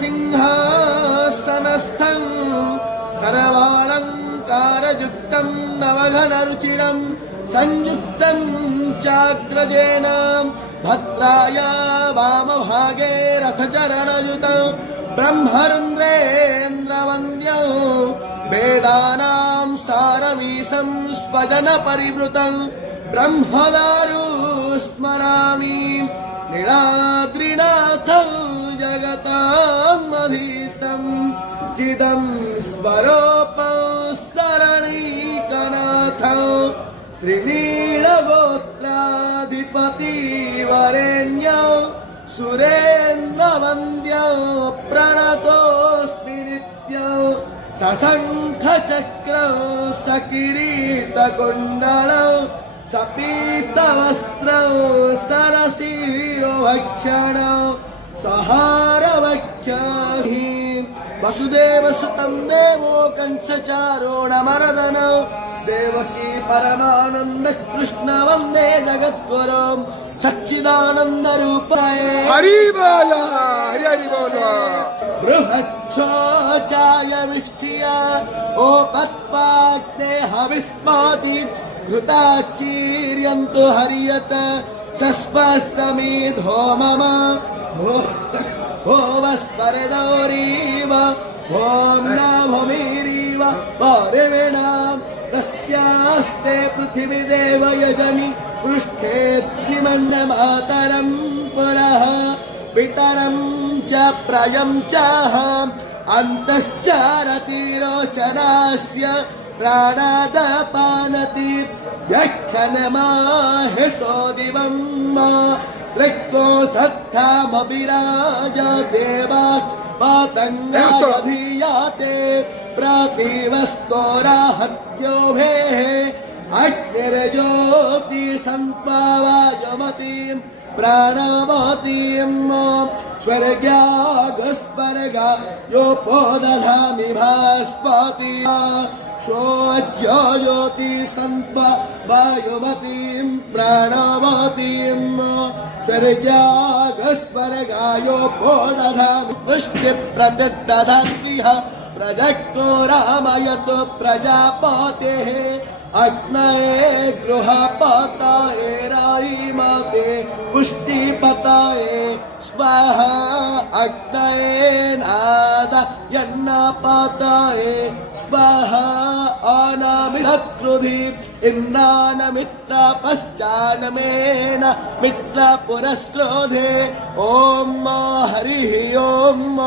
सिंहासनस्थं सर्वालङ्कारयुक्तं नवघनरुचिरं संयुक्तं चाग्रजेन भद्राय वामभागे रथचरणयुतं ब्रह्मरुद्रेन्द्रवन्द्यं वेदानां सारमीशं स्वजनपरिवृतं ब्रह्मदारु स्मरामि नीलाद्रिनाथं जगतामधीशं चिदं स्वरूपं शरणीकनाथं श्रीनीलगोत्राधिपतिवरेण्यं सुरेन्द्रवन्द्यं प्रणतोऽस्मि नित्यं सशङ्खचक्रं सकिरीटकुण्डलं सपीतवस्त्रं सरसीरोभक्षणं सहारवक्षहि वसुदेवसुतं देवो कंसचारोणमर्दनं देवकी परमानंद कृष्ण वंदे जगद्गुरुं सच्चिदानंदरूपाय हरि बोल हरि हरि बोल बृहच्छोचाय विष्ठिया ओपत्पाग्ने हविस्माति घृताचीर्यन्तु हरियत शस्पस्तमीधो मम भोवस्परदौरीव ॐ नभोमीरीव परिवीणां तस्यास्ते पृथिवी देव यजनि पृष्ठे त्रिमन्नमातरं पुरः पितरं च प्रयं चाहम् अन्तश्चारति रोचनास्य प्राणादपानति यक्षनमाहिषो दिवं रिक्तो सत्तामभिराज देवा पातङ्गाभियाते प्रातिवस्तोराहत्योभेः अग्निर्ज्योति सम्पावायमतीं प्राणावतीं स्वर्गागस्वर्गा योपोदधामि भास्पति शोज्यो ज्योति सम्पावायमतीं प्राणावतीं स्वर्गागस्वर्गा योपोदधामि पुष्टिप्रतिदधान्तिः प्रजक्तो रामयतो प्रजापतेः अग्नये गृहपताये राईमाते पुष्टिपताये स्वाहा अग्नये नादयन्नपताये स्वाहा अनामिरत्कृधि इन्द्रानमित्र पश्चान्मेन मित्र पुरस्क्रोधे ॐ हरिः ॐ